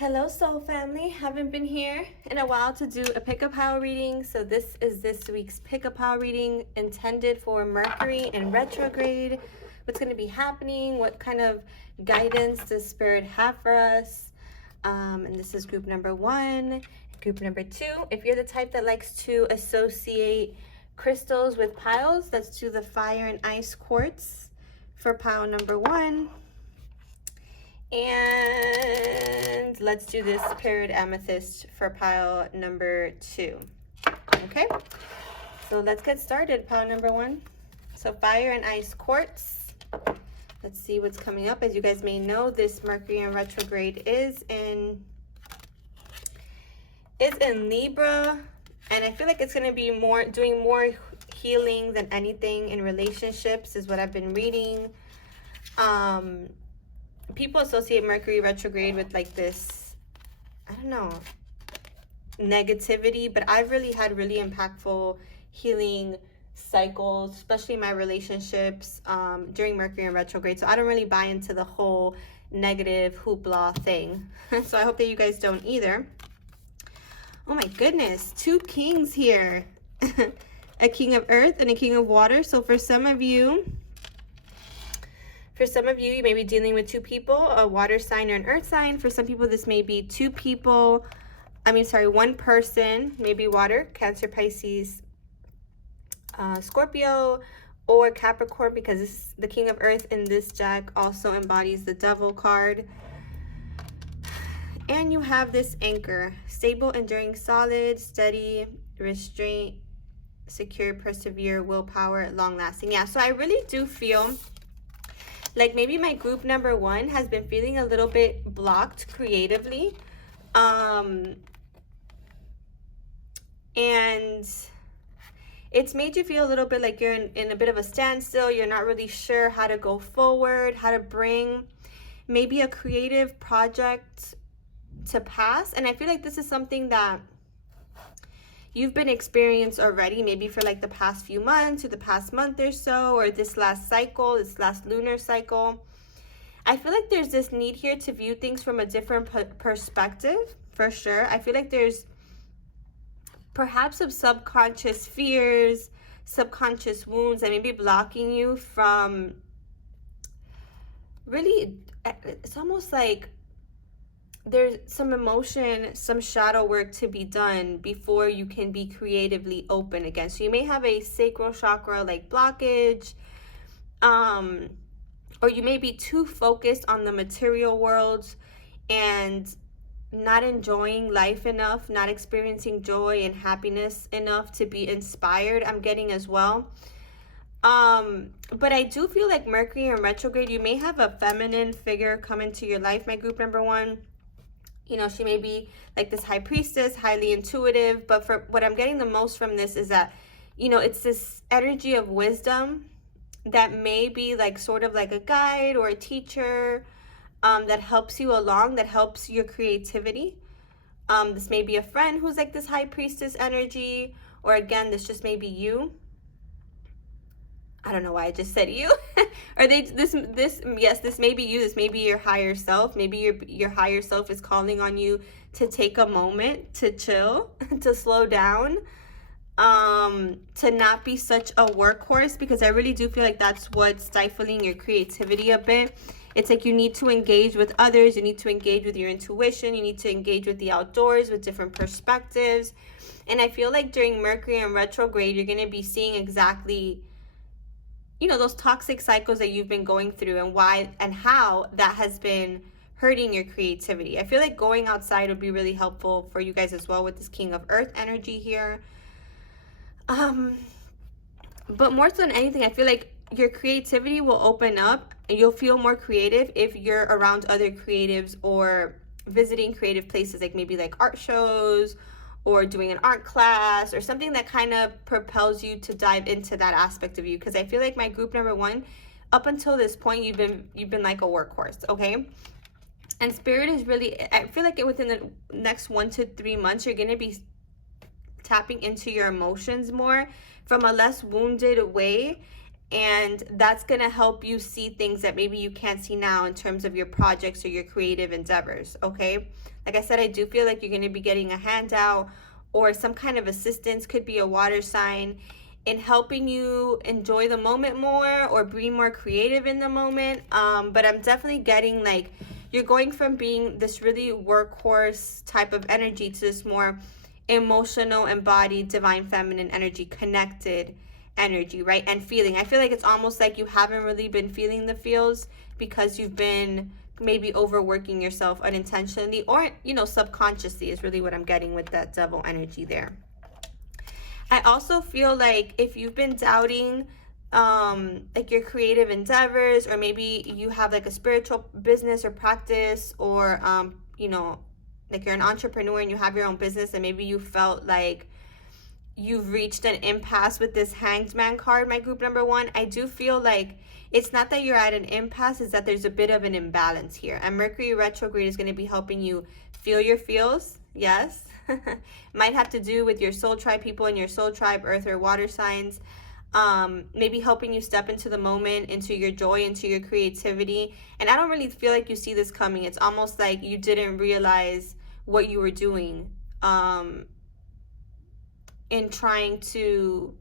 Hello soul family, haven't been here in a while to do a pick-up power reading, so this is this week's pick-up power reading intended for Mercury in retrograde. What's going to be happening, what kind of guidance does Spirit have for us, and this is group number 1. Group number 2, if you're the type that likes to associate crystals with piles, let's do the fire and ice quartz for pile number 1. And let's do this paired amethyst for pile number 2. Okay, so let's get started. Pile number 1. So fire and ice quartz. Let's see what's coming up. As you guys may know, this Mercury in retrograde is in Libra, and I feel like it's going to be doing more healing than anything in relationships, is what I've been reading. People associate Mercury retrograde with like this, I don't know, negativity, but I've really had really impactful healing cycles, especially in my relationships during Mercury in retrograde. So I don't really buy into the whole negative hoopla thing. So I hope that you guys don't either. Oh my goodness, 2 kings here. A king of earth and a king of water. So for some of you, you may be dealing with 2 people, a water sign or an earth sign. For some people, this may be 2 people. One person, maybe water, Cancer, Pisces, Scorpio, or Capricorn, because the king of earth in this deck also embodies the devil card. And you have this anchor, stable, enduring, solid, steady, restraint, secure, persevere, willpower, long lasting. Yeah, so I really do feel like maybe my group number 1 has been feeling a little bit blocked creatively. And it's made you feel a little bit like you're in a bit of a standstill. You're not really sure how to go forward, how to bring maybe a creative project to pass. And I feel like this is something that you've been experienced already, maybe for like the past few months or the past month or so, or this last cycle, this last lunar cycle. I feel like there's this need here to view things from a different perspective, for sure. I feel like there's perhaps some subconscious fears, subconscious wounds that may be blocking you from really, it's almost like there's some emotion, some shadow work to be done before you can be creatively open again. So you may have a sacral chakra like blockage, or you may be too focused on the material world and not enjoying life enough, not experiencing joy and happiness enough to be inspired, I'm getting as well. But I do feel like Mercury in retrograde, you may have a feminine figure come into your life, my group number 1. You know, she may be like this high priestess, highly intuitive, but for what I'm getting the most from this is that, you know, it's this energy of wisdom that may be like sort of like a guide or a teacher that helps you along, that helps your creativity. This may be a friend who's like this high priestess energy, or again, this just may be you. I don't know why I just said you. Or this may be you. This may be your higher self. Maybe your higher self is calling on you to take a moment to chill, to slow down, to not be such a workhorse, because I really do feel like that's what's stifling your creativity a bit. It's like you need to engage with others. You need to engage with your intuition. You need to engage with the outdoors, with different perspectives. And I feel like during Mercury in retrograde, you're going to be seeing exactly, you know, those toxic cycles that you've been going through and why and how that has been hurting your creativity. I feel like going outside would be really helpful for you guys as well with this King of Earth energy here. But more so than anything, I feel like your creativity will open up and you'll feel more creative if you're around other creatives or visiting creative places, like maybe like art shows or doing an art class or something that kind of propels you to dive into that aspect of you. Because I feel like my group number 1, up until this point, you've been like a workhorse, okay? And Spirit is really, I feel like within the next 1 to 3 months, you're going to be tapping into your emotions more from a less wounded way And that's going to help you see things that maybe you can't see now in terms of your projects or your creative endeavors, okay? Like I said, I do feel like you're going to be getting a handout or some kind of assistance, could be a water sign, in helping you enjoy the moment more or be more creative in the moment. But I'm definitely getting like you're going from being this really workhorse type of energy to this more emotional, embodied, divine feminine energy, connected energy, right? And feeling. I feel like it's almost like you haven't really been feeling the feels because you've been maybe overworking yourself unintentionally, or, you know, subconsciously is really what I'm getting with that devil energy there. I also feel like if you've been doubting like your creative endeavors, or maybe you have like a spiritual business or practice, or you know, like you're an entrepreneur and you have your own business, and maybe you felt like you've reached an impasse with this Hanged Man card, my group number one. I do feel like it's not that you're at an impasse, it's that there's a bit of an imbalance here. And Mercury retrograde is going to be helping you feel your feels. Yes. Might have to do with your soul tribe people and your soul tribe, earth or water signs. Maybe helping you step into the moment, into your joy, into your creativity. And I don't really feel like you see this coming. It's almost like you didn't realize what you were doing in trying to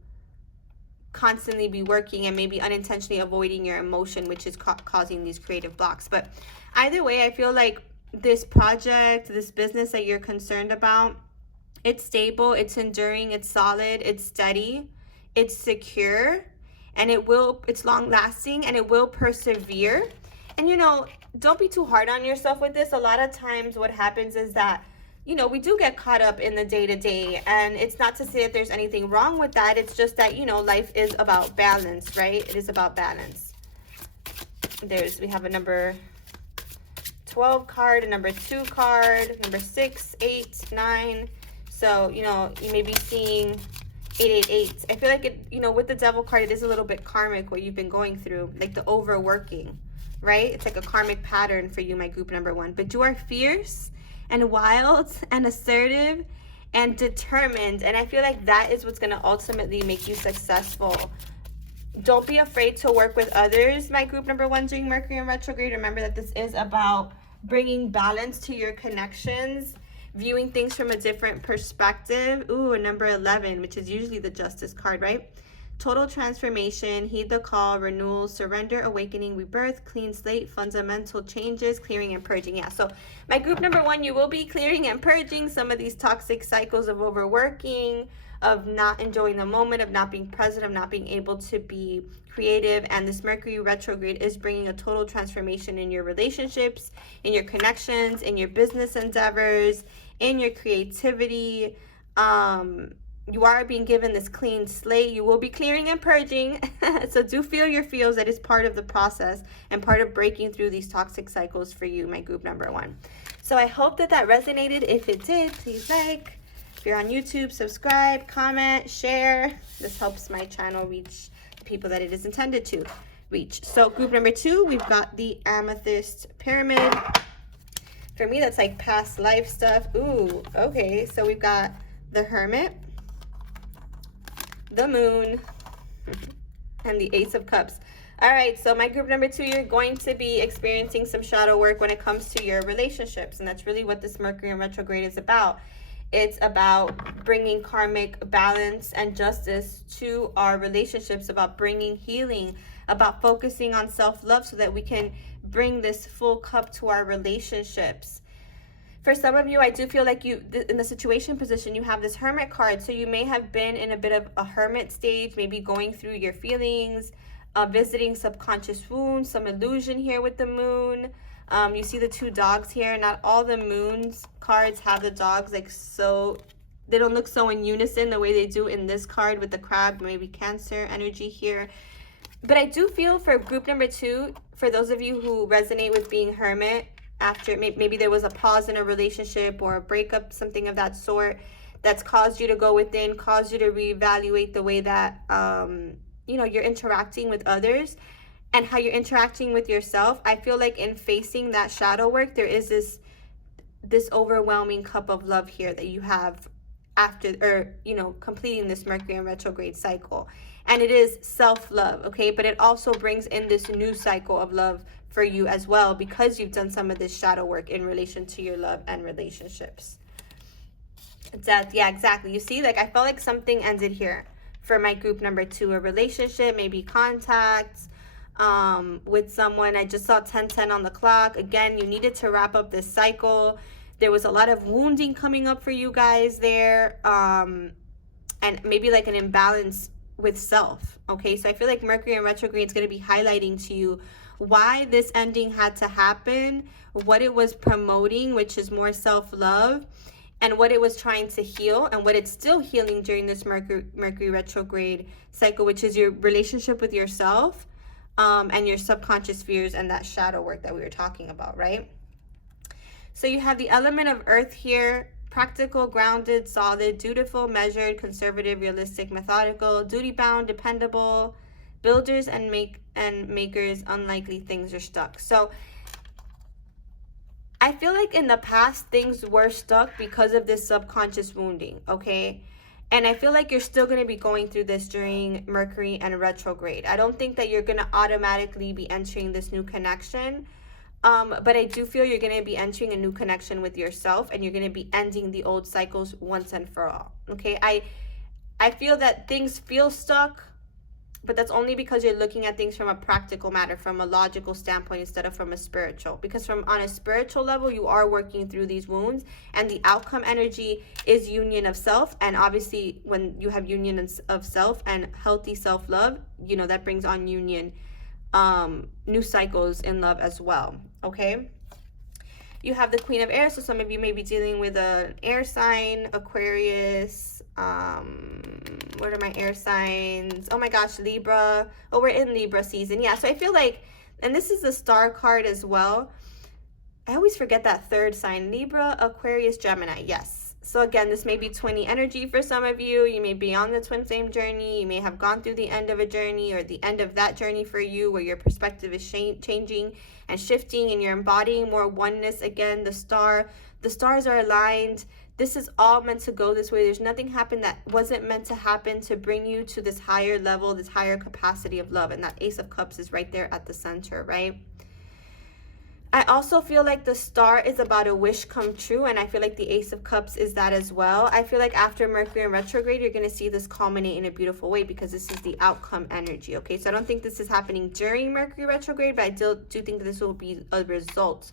constantly be working and maybe unintentionally avoiding your emotion, which is causing these creative blocks. But either way, I feel like this project, this business that you're concerned about, it's stable, it's enduring, it's solid, it's steady, it's secure, and it's long lasting, and it will persevere. And you know, don't be too hard on yourself with this. A lot of times what happens is that, you know, we do get caught up in the day-to-day, and it's not to say that there's anything wrong with that. It's just that, you know, life is about balance, right? It is about balance. We have a number 12 card, a number 2 card, number 6, 8, 9. So, you know, you may be seeing 888. I feel like it, you know, with the devil card, it is a little bit karmic what you've been going through, like the overworking, right? It's like a karmic pattern for you, my group number one. But you are fierce and wild and assertive and determined. And I feel like that is what's going to ultimately make you successful. Don't be afraid to work with others, my group number one, during Mercury in retrograde. Remember that this is about bringing balance to your connections, viewing things from a different perspective. Ooh, number 11, which is usually the Justice card, right? Total transformation, heed the call, renewal, surrender, awakening, rebirth, clean slate, fundamental changes, clearing and purging. Yeah, so my group number one, you will be clearing and purging some of these toxic cycles of overworking, of not enjoying the moment, of not being present, of not being able to be creative. And this Mercury retrograde is bringing a total transformation in your relationships, in your connections, in your business endeavors, in your creativity. You are being given this clean slate. You will be clearing and purging. So do feel your feels. That is part of the process and part of breaking through these toxic cycles for you, my group number one. So I hope that resonated. If it did, please like. If you're on YouTube, subscribe, comment, share. This helps my channel reach the people that it is intended to reach. So group number two, we've got the Amethyst Pyramid. For me, that's like past life stuff. Ooh, okay. So we've got the Hermit, the Moon, and the Ace of Cups. All right, so my group number two, you're going to be experiencing some shadow work when it comes to your relationships. And that's really what this Mercury in retrograde is about. It's about bringing karmic balance and justice to our relationships, about bringing healing, about focusing on self-love so that we can bring this full cup to our relationships. For some of you, I do feel like you, in the situation position, you have this Hermit card. So you may have been in a bit of a hermit stage, maybe going through your feelings, visiting subconscious wounds, some illusion here with the Moon. You see the two dogs here. Not all the Moon's cards have the dogs like so, they don't look so in unison the way they do in this card with the crab, maybe Cancer energy here. But I do feel for group number two, for those of you who resonate with being hermit, after maybe there was a pause in a relationship or a breakup, something of that sort, that's caused you to go within, caused you to reevaluate the way that, you know, you're interacting with others and how you're interacting with yourself. I feel like in facing that shadow work, there is this overwhelming cup of love here that you have after, or, you know, completing this Mercury in retrograde cycle. and it is self-love, okay? But it also brings in this new cycle of love for you as well, because you've done some of this shadow work in relation to your love and relationships. That, yeah, exactly. You see, like, I felt like something ended here for my group number 2, a relationship, maybe contacts with someone. I just saw 10:10 on the clock. Again, you needed to wrap up this cycle. There was a lot of wounding coming up for you guys there, and maybe like an imbalance with self, okay? So I feel like Mercury in retrograde is going to be highlighting to you why this ending had to happen, what it was promoting, which is more self-love, and what it was trying to heal, and what it's still healing during this Mercury retrograde cycle, which is your relationship with yourself, and your subconscious fears and that shadow work that we were talking about, right? So you have the element of earth here: practical, grounded, solid, dutiful, measured, conservative, realistic, methodical, duty-bound, dependable, builders and makers, unlikely things are stuck. So I feel like in the past things were stuck because of this subconscious wounding, okay? And I feel like you're still going to be going through this during Mercury and retrograde. I don't think that you're going to automatically be entering this new connection. But I do feel you're going to be entering a new connection with yourself, and you're going to be ending the old cycles once and for all, okay? I feel that things feel stuck, but that's only because you're looking at things from a practical matter, from a logical standpoint, instead of from a spiritual. Because on a spiritual level, you are working through these wounds, and the outcome energy is union of self. And obviously, when you have union of self and healthy self-love, you know, that brings on union, new cycles in love as well, okay? You have the Queen of Air, so some of you may be dealing with an air sign, Aquarius. What are my air signs? Oh my gosh, Libra. Oh, we're in Libra season. Yeah, so I feel like, and this is the star card as well. I always forget that third sign: Libra, Aquarius, Gemini. Yes. So again, this may be twinny energy for some of you. You may be on the twin flame journey. You may have gone through the end of a journey, or the end of that journey for you, where your perspective is changing and shifting, and you're embodying more oneness. Again, the stars are aligned. This is all meant to go this way. There's nothing happened that wasn't meant to happen to bring you to this higher level, this higher capacity of love. And that Ace of Cups is right there at the center, right? I also feel like the star is about a wish come true, and I feel like the Ace of Cups is that as well. I feel like after Mercury in retrograde, you're going to see this culminate in a beautiful way, because this is the outcome energy, okay? So I don't think this is happening during Mercury retrograde, but I do think that this will be a result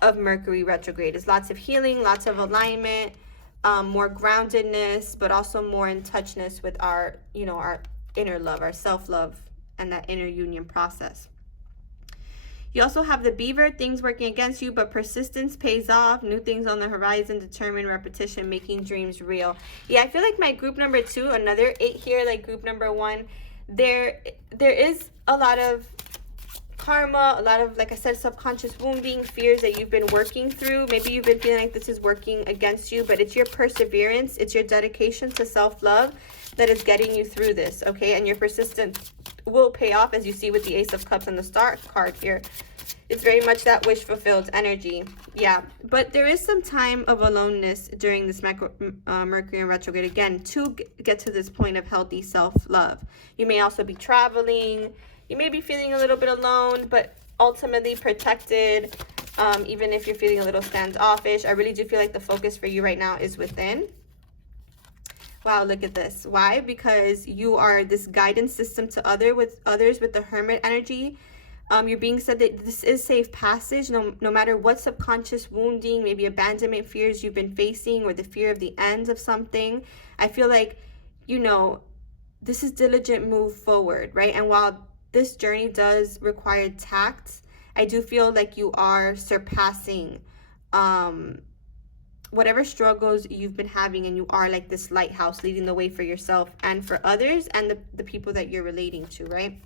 of Mercury retrograde. It's lots of healing, lots of alignment, more groundedness, but also more in touchness with our, you know, our inner love, our self-love, and that inner union process. You also have the Beaver, things working against you, but persistence pays off. New things on the horizon, determined repetition, making dreams real. Yeah, I feel like my group number 2, another 8 here, like group number 1, there is a lot of karma, a lot of, like I said, subconscious wounding, fears that you've been working through. Maybe you've been feeling like this is working against you, but it's your perseverance, it's your dedication to self-love that is getting you through this, okay? And your persistence will pay off, as you see with the Ace of Cups and the Star card here. It's very much that wish fulfilled energy. Yeah, but there is some time of aloneness during this Mercury in retrograde, again, to get to this point of healthy self-love. You may also be traveling. You may be feeling a little bit alone, but ultimately protected, even if you're feeling a little standoffish. I really do feel like the focus for you right now is within. Wow, look at this. Why? Because you are this guidance system to others with the Hermit energy. You're being said that this is safe passage, no matter what subconscious wounding, maybe abandonment fears you've been facing, or the fear of the end of something. I feel like, you know, this is diligent move forward, right? And while this journey does require tact, I do feel like you are surpassing whatever struggles you've been having, and you are like this lighthouse leading the way for yourself and for others and the people that you're relating to, right?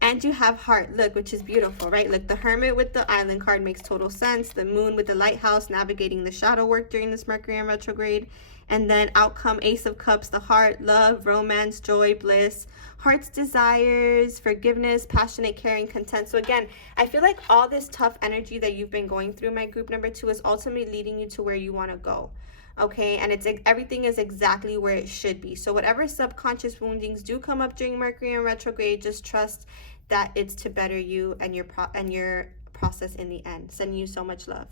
And you have heart, look, which is beautiful, right? Look, the Hermit with the Island card makes total sense. The Moon with the lighthouse, navigating the shadow work during this Mercury in retrograde. And then outcome, Ace of Cups, the heart, love, romance, joy, bliss, heart's desires, forgiveness, passionate, caring, content. So again, I feel like all this tough energy that you've been going through, my group number 2, is ultimately leading you to where you want to go. okay? And everything is exactly where it should be. So whatever subconscious woundings do come up during Mercury in retrograde, just trust that it's to better you and your process in the end. Sending you so much love.